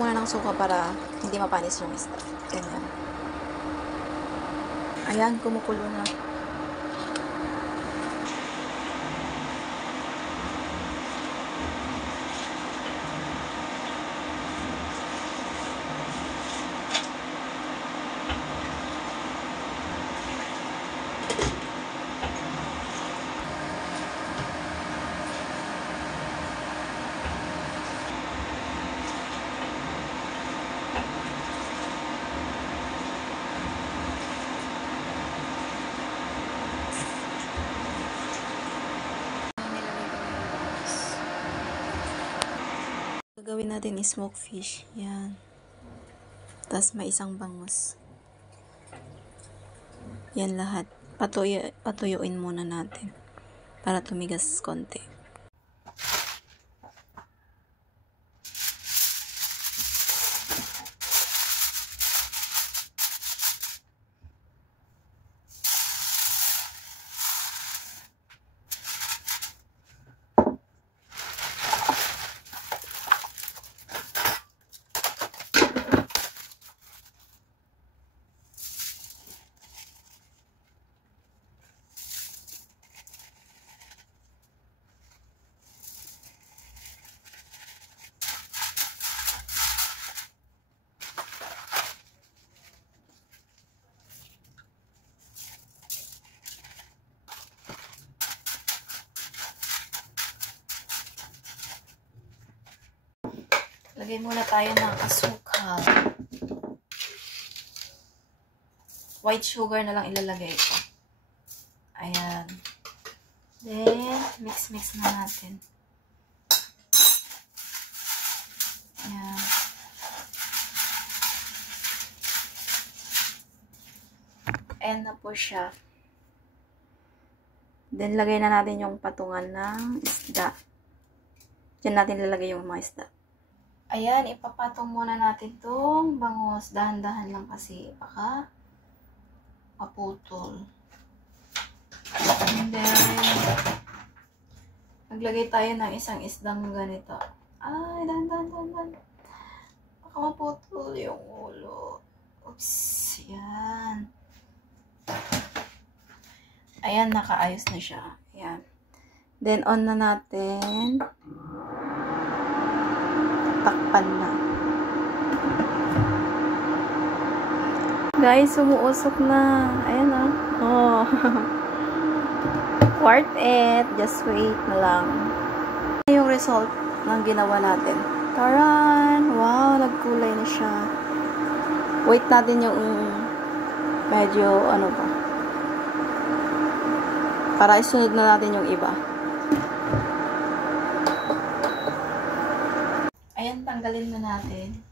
muna ng suka para hindi mapanis yung isda. Ganyan. Ayan, kumukulo na. Gagawin natin is smoked fish. Yan. Tapos may isang bangus. Yan lahat. Patuyuin muna natin. Para tumigas konti. Lagay muna tayo ng asukal. White sugar na lang ilalagay ko. Ayan. Then, mix na natin. Ayan. Ayan na po siya. Then, lagay na natin yung patungan ng isda. Diyan natin lalagay yung mga isda. Ayan, ipapatong muna natin itong bangus. Dahan-dahan lang kasi baka maputol. And then, maglagay tayo ng isang isdang ganito. Ay, dahan-dahan. Baka maputol yung ulo. Oops, yan. Ayan, nakaayos na siya. Ayan. Then, on na natin. Takpan na. Guys, umuusok na. Ayan oh. Worth it. Just wait na lang. Yung result ng ginawa natin. Taran! Wow, nagkulay na siya. Wait natin yung medyo ano pa. Para isunod na natin yung iba. Ayan, tanggalin na natin.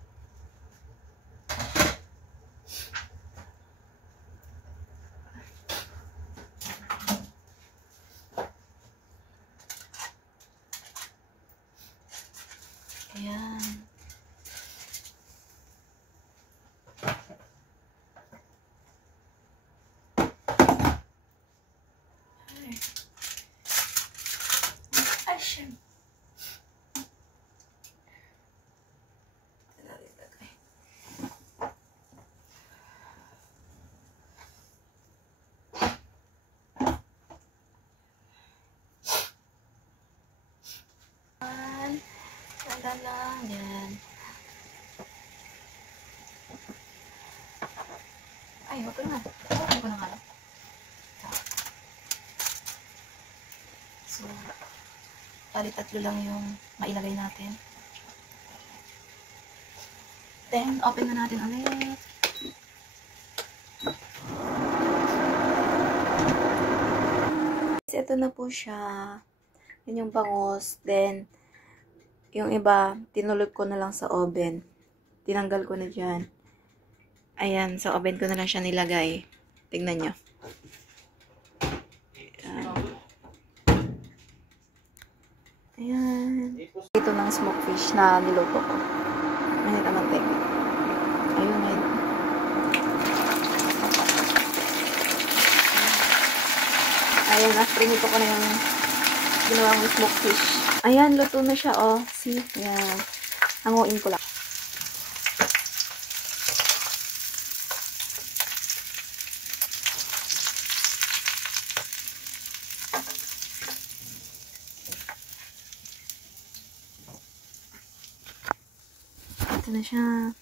Ayan. Asyan. Lang yan. Ay, wag ko na. Wag ko na nga. So, tatlo lang yung mailagay natin. Then, open na natin ulit. Ito na po siya. Yan yung bangus. Then, yung iba, tinulot ko na lang sa oven. Tinanggal ko na dyan. Ayan, sa oven ko na lang siya nilagay. Tingnan nyo. Ayan. Ito ng smoked fish na niluto ko. Mainit ang mantika. Ayun, ayun. Ayan, na-sprinito ko na yung ginawang smoked fish. Ayan, luto na siya, oh. See? Ayan. Hanguin ko lang. Ito na siya.